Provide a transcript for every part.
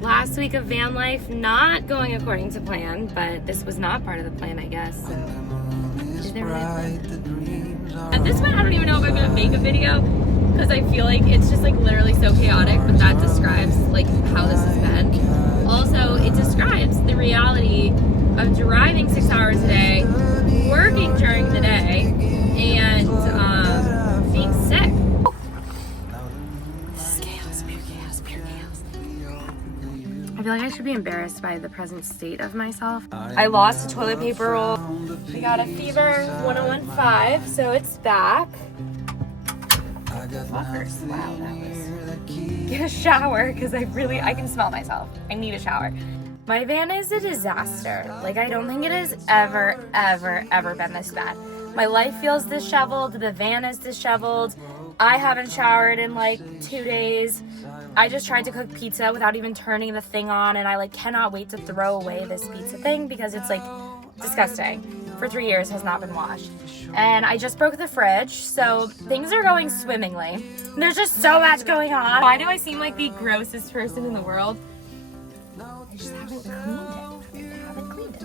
Last week of van life not going according to plan, but this was not part of the plan, I guess. So is there really a plan? At this point, I don't even know if I'm gonna make a video because I feel like it's just like literally so chaotic, but that describes like how this has been. Also, it describes the reality of driving 6 hours a day, working during the day, and being sick. I feel like I should be embarrassed by the present state of myself. I lost a toilet paper roll. I got a fever 1015, so it's back. Fuckers. Wow, that was... Get a shower, because I can smell myself. I need a shower. My van is a disaster. Like, I don't think it has ever been this bad. My life feels disheveled. The van is disheveled. I haven't showered in like 2 days. I just tried to cook pizza without even turning the thing on, and I like cannot wait to throw away this pizza thing because it's like disgusting. For 3 years has not been washed. And I just broke the fridge, so things are going swimmingly. There's just so much going on. Why do I seem like the grossest person in the world? I just haven't cleaned it.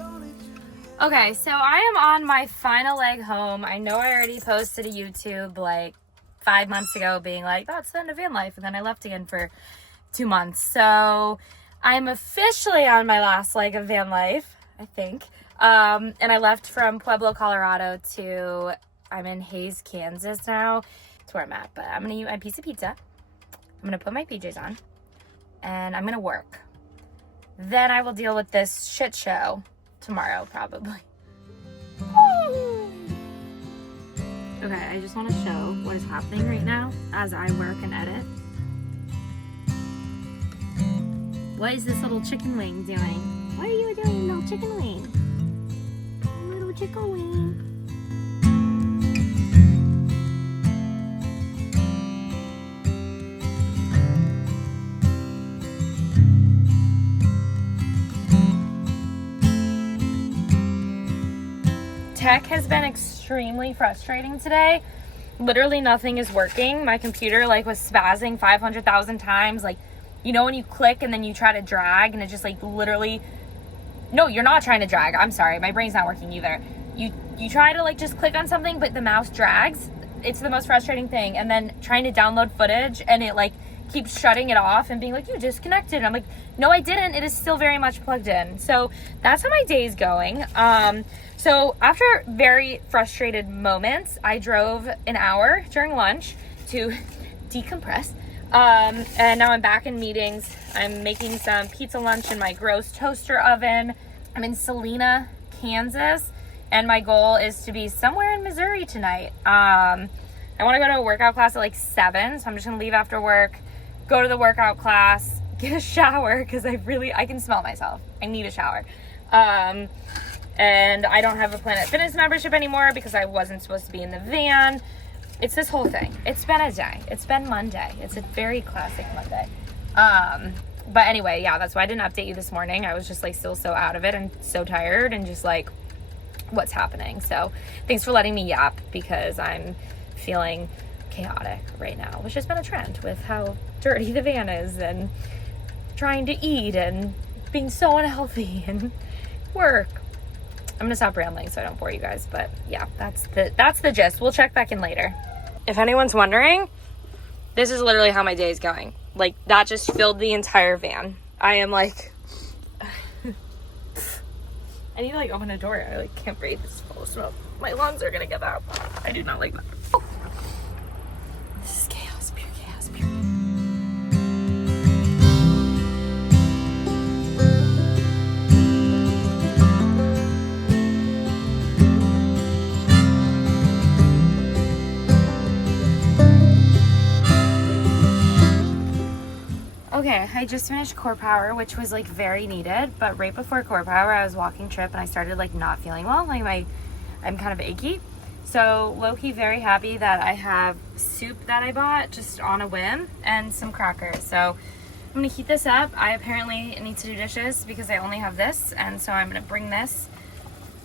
Okay, so I am on my final leg home. I know I already posted a YouTube like 5 months ago being like, that's the end of van life, and then I left again for 2 months. So I'm officially on my last leg of van life, I think. And I left from Pueblo, Colorado to, I'm in Hays, Kansas now. That's where I'm at, but I'm gonna eat my piece of pizza. I'm gonna put my PJs on, and I'm gonna work. Then I will deal with this shit show tomorrow, probably. Okay, I just want to show what is happening right now as I work and edit. What is this little chicken wing doing? What are you doing, little chicken wing? Little chicken wing. Tech has been extremely frustrating today. Literally nothing is working. My computer like was spazzing 500,000 times. Like, you know when you click and then you try to drag and it just like literally, no, you're not trying to drag. I'm sorry, my brain's not working either. You try to like just click on something, but the mouse drags. It's the most frustrating thing. And then trying to download footage and it like keeps shutting it off and being like, you disconnected. And I'm like, no, I didn't. It is still very much plugged in. So that's how my day is going. So after very frustrated moments, I drove an hour during lunch to decompress. And now I'm back in meetings. I'm making some pizza lunch in my gross toaster oven. I'm in Salina, Kansas, and my goal is to be somewhere in Missouri tonight. I want to go to a workout class at like 7, so I'm just gonna leave after work, go to the workout class, get a shower, because I can smell myself. I need a shower. And I don't have a Planet Fitness membership anymore because I wasn't supposed to be in the van. It's this whole thing. It's been a day. It's been Monday. It's a very classic Monday. But anyway, yeah, that's why I didn't update you this morning. I was just like still so out of it and so tired and just like, what's happening? So thanks for letting me yap because I'm feeling chaotic right now, which has been a trend with how dirty the van is and trying to eat and being so unhealthy and work. I'm gonna stop rambling so I don't bore you guys, but yeah, that's the gist. We'll check back in later. If anyone's wondering, this is literally how my day is going. Like, that just filled the entire van. I am like, I need to like open a door. I like can't breathe. It's full of smoke. My lungs are gonna give out. I do not like that. This is chaos, pure chaos, pure. Okay, I just finished core power, which was like very needed, but right before core power, I was walking Tripp and I started like not feeling well. Like I'm kind of achy. So low-key very happy that I have soup that I bought just on a whim and some crackers. So I'm gonna heat this up. I apparently need to do dishes because I only have this, and so I'm gonna bring this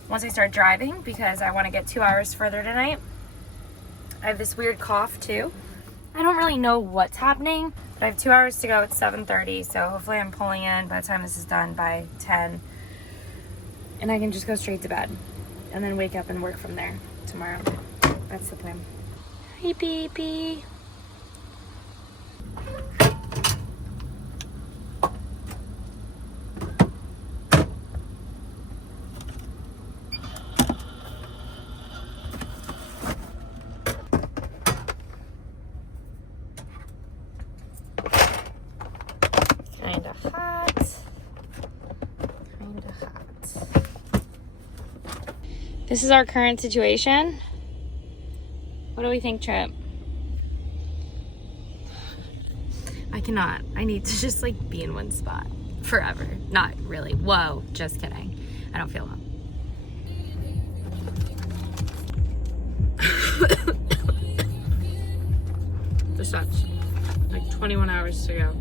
once I start driving because I want to get 2 hours further tonight. I have this weird cough too. I don't really know what's happening, but I have 2 hours to go. It's 7:30, so hopefully I'm pulling in by the time this is done by 10. And I can just go straight to bed and then wake up and work from there tomorrow. That's the plan. Hi, baby. Kinda hot. Kinda hot. This is our current situation. What do we think, Tripp? I cannot. I need to just like be in one spot forever. Not really. Whoa, just kidding. I don't feel well. This sucks. Like 21 hours to go.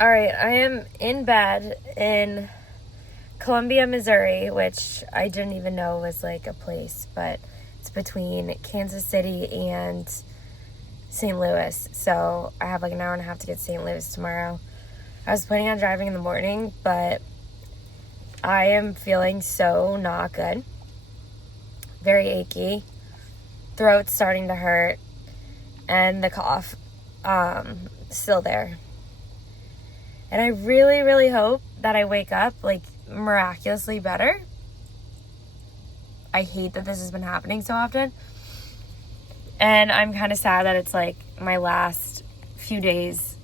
All right, I am in bed in Columbia, Missouri, which I didn't even know was like a place, but it's between Kansas City and St. Louis. So I have like an hour and a half to get to St. Louis tomorrow. I was planning on driving in the morning, but I am feeling so not good. Very achy. Throat's starting to hurt. And the cough, still there. And I really, really hope that I wake up like miraculously better. I hate that this has been happening so often. And I'm kind of sad that it's like my last few days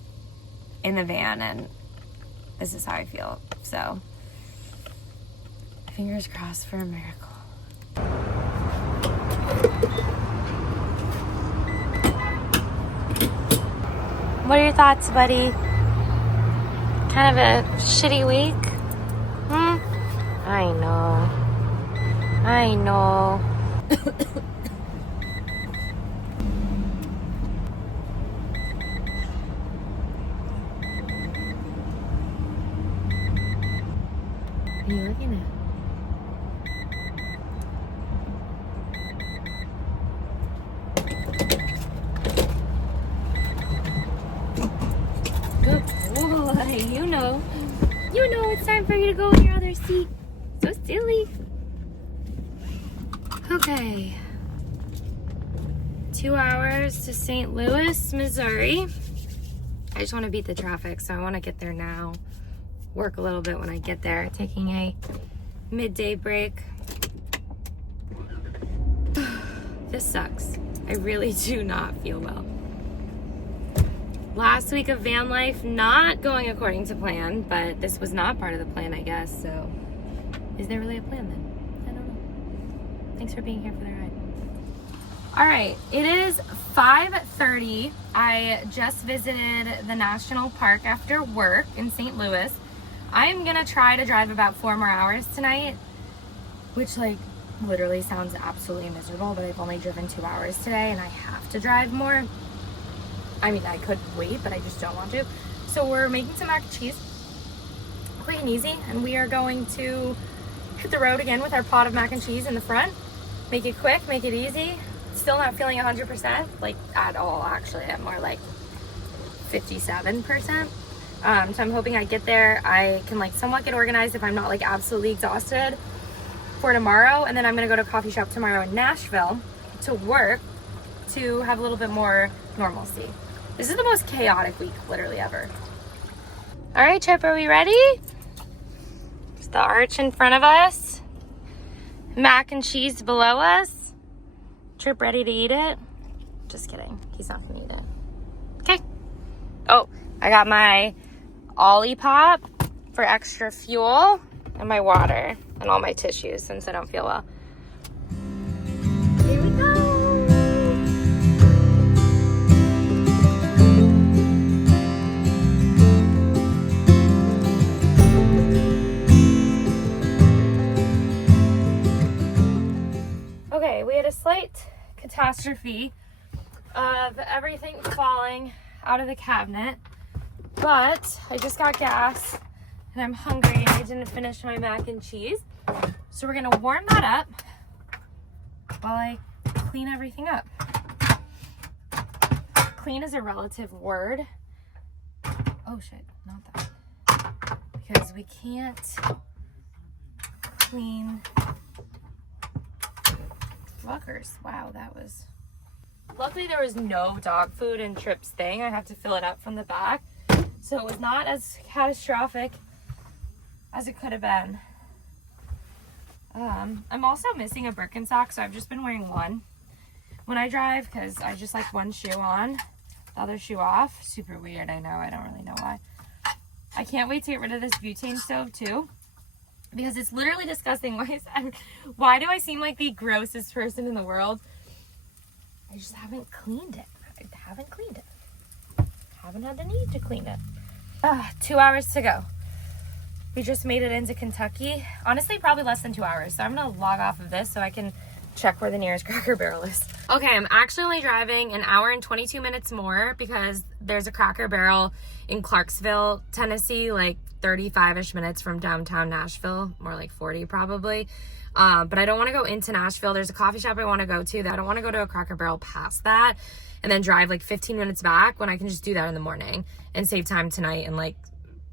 in the van and this is how I feel. So, fingers crossed for a miracle. What are your thoughts, buddy? Kind of a shitty week? I know. I know. What are you looking at? Good boy. You know it's time for you to go in your other seat. So silly. Okay. 2 hours to St. Louis, Missouri. I just want to beat the traffic, so I want to get there now. Work a little bit when I get there. Taking a midday break. This sucks. I really do not feel well. Last week of van life not going according to plan, but this was not part of the plan, I guess. So, is there really a plan then? I don't know. Thanks for being here for the ride. All right, it is 5:30. I just visited the national park after work in St. Louis. I'm gonna try to drive about 4 more hours tonight, which like literally sounds absolutely miserable, but I've only driven 2 hours today and I have to drive more. I mean, I could wait, but I just don't want to. So we're making some mac and cheese, quick and easy, and we are going to hit the road again with our pot of mac and cheese in the front. Make it quick, make it easy. Still not feeling 100%, like at all, actually. I'm more like 57%. So I'm hoping I get there. I can like somewhat get organized if I'm not like absolutely exhausted for tomorrow. And then I'm gonna go to a coffee shop tomorrow in Nashville to work to have a little bit more normalcy. This is the most chaotic week literally ever. All right, Tripp, are we ready? It's the arch in front of us. Mac and cheese below us. Tripp ready to eat it? Just kidding. He's not gonna eat it. Okay. Oh, I got my Ollie Pop for extra fuel and my water and all my tissues since I don't feel well. Here we go. Okay, we had a slight catastrophe of everything falling out of the cabinet, but I just got gas and I'm hungry and I didn't finish my mac and cheese. So we're gonna warm that up while I clean everything up. clean is a relative word. Oh shit, not that. Because we can't clean fuckers. Wow, that was... Luckily there was no dog food in Tripp's thing. I have to fill it up from the back. So it was not as catastrophic as it could have been. I'm also missing a Birkenstock, so I've just been wearing one when I drive because I just like one shoe on, the other shoe off. Super weird, I know. I don't really know why. I can't wait to get rid of this butane stove too, because it's literally disgusting. Why do I seem like the grossest person in the world? I just haven't cleaned it. Haven't had the need to clean it. 2 hours to go. We just made it into Kentucky. Honestly, probably less than 2 hours. So I'm gonna log off of this so I can check where the nearest Cracker Barrel is. Okay, I'm actually only driving an hour and 22 minutes more because there's a Cracker Barrel in Clarksville, Tennessee, like 35-ish minutes from downtown Nashville, more like 40 probably. But I don't want to go into Nashville. There's a coffee shop I want to go to. I don't want to go to a Cracker Barrel past that and then drive like 15 minutes back when I can just do that in the morning and save time tonight and like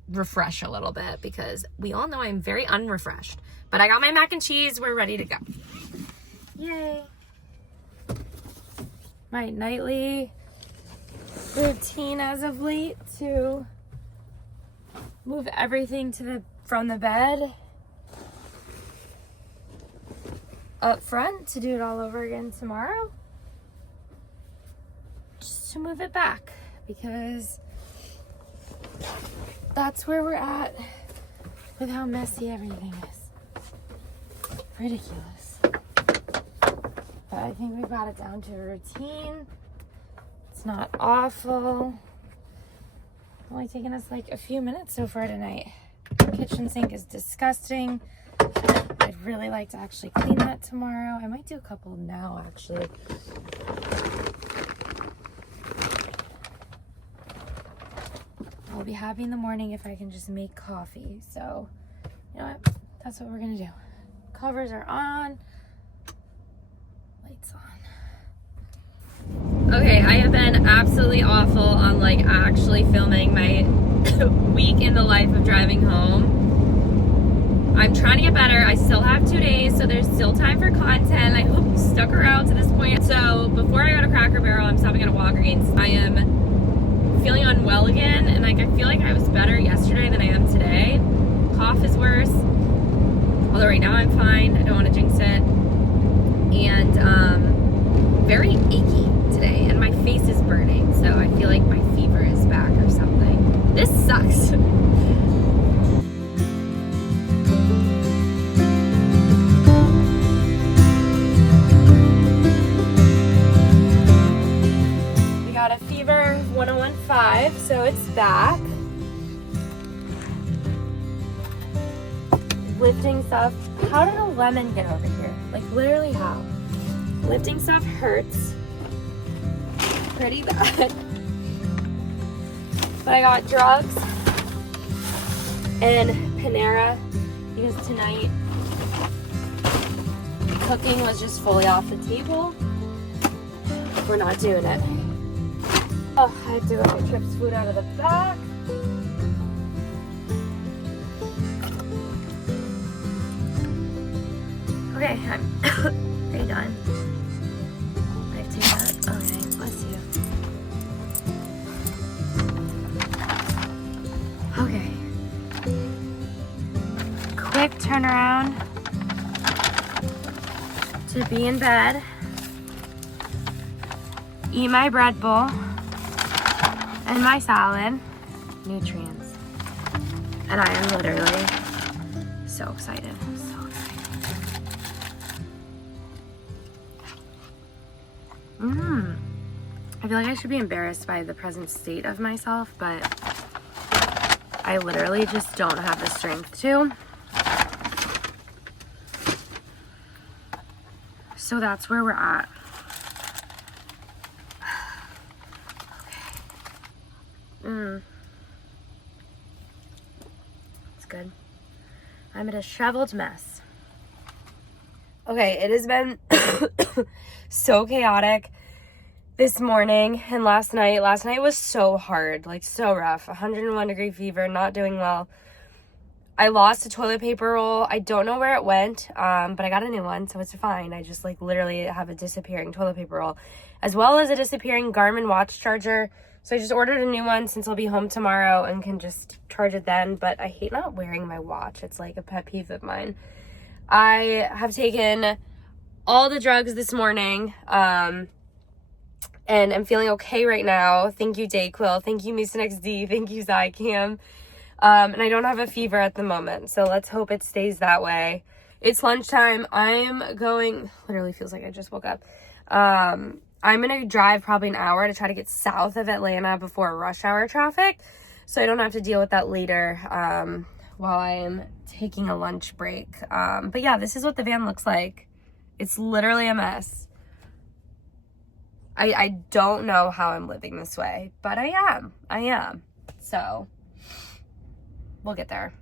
refresh a little bit, because we all know I'm very unrefreshed. But I got my mac and cheese. We're ready to go. Yay. My nightly routine as of late to move everything from the bed up front to do it all over again tomorrow. Just to move it back, because that's where we're at with how messy everything is. Ridiculous. But I think we got it down to a routine. It's not awful. Only taken us like a few minutes so far tonight. Kitchen sink is disgusting. I'd really like to actually clean that tomorrow. I might do a couple now, actually. I'll be happy in the morning if I can just make coffee. So, you know what? That's what we're gonna do. Covers are on. Lights on. Okay, I have been absolutely awful on like actually filming my week in the life of driving home. I'm trying to get better. I still have 2 days, so there's still time for content. I hope you stuck around to this point. So before I go to Cracker Barrel, I'm stopping at a Walgreens. I am feeling unwell again, and like I feel like I was better yesterday than I am today. Cough is worse, although right now I'm fine. I don't want to jinx it. And very achy today, and my face is burning, so I feel like my fever is back or something. This sucks. We got a fever 101.5, so it's back. Lifting stuff. How did a lemon get over here? Like literally how? Lifting stuff hurts pretty bad. But I got drugs and Panera because tonight cooking was just fully off the table. We're not doing it. Oh, I have to go get Tripp's food out of the back. Okay, are you done? I have to do that? Okay, bless you. Okay. Quick turnaround to be in bed, eat my bread bowl and my salad, nutrients. And I am literally so excited. I feel like I should be embarrassed by the present state of myself, but I literally just don't have the strength to. So that's where we're at. Okay. It's good. I'm a disheveled mess. Okay, it has been so chaotic. this morning and last night. Last night was so hard, like so rough. 101-degree fever, not doing well. I lost a toilet paper roll. I don't know where it went, but I got a new one, so it's fine. I just like literally have a disappearing toilet paper roll, as well as a disappearing Garmin watch charger. So I just ordered a new one since I'll be home tomorrow and can just charge it then. But I hate not wearing my watch. It's like a pet peeve of mine. I have taken all the drugs this morning, and I'm feeling okay right now. Thank you, Dayquil. Thank you, Mucinex D. Thank you, Zicam. And I don't have a fever at the moment, so let's hope it stays that way. It's lunchtime. Literally feels like I just woke up. I'm going to drive probably an hour to try to get south of Atlanta before rush hour traffic, so I don't have to deal with that later while I am taking a lunch break. But yeah, this is what the van looks like. It's literally a mess. I don't know how I'm living this way, but I am. So we'll get there.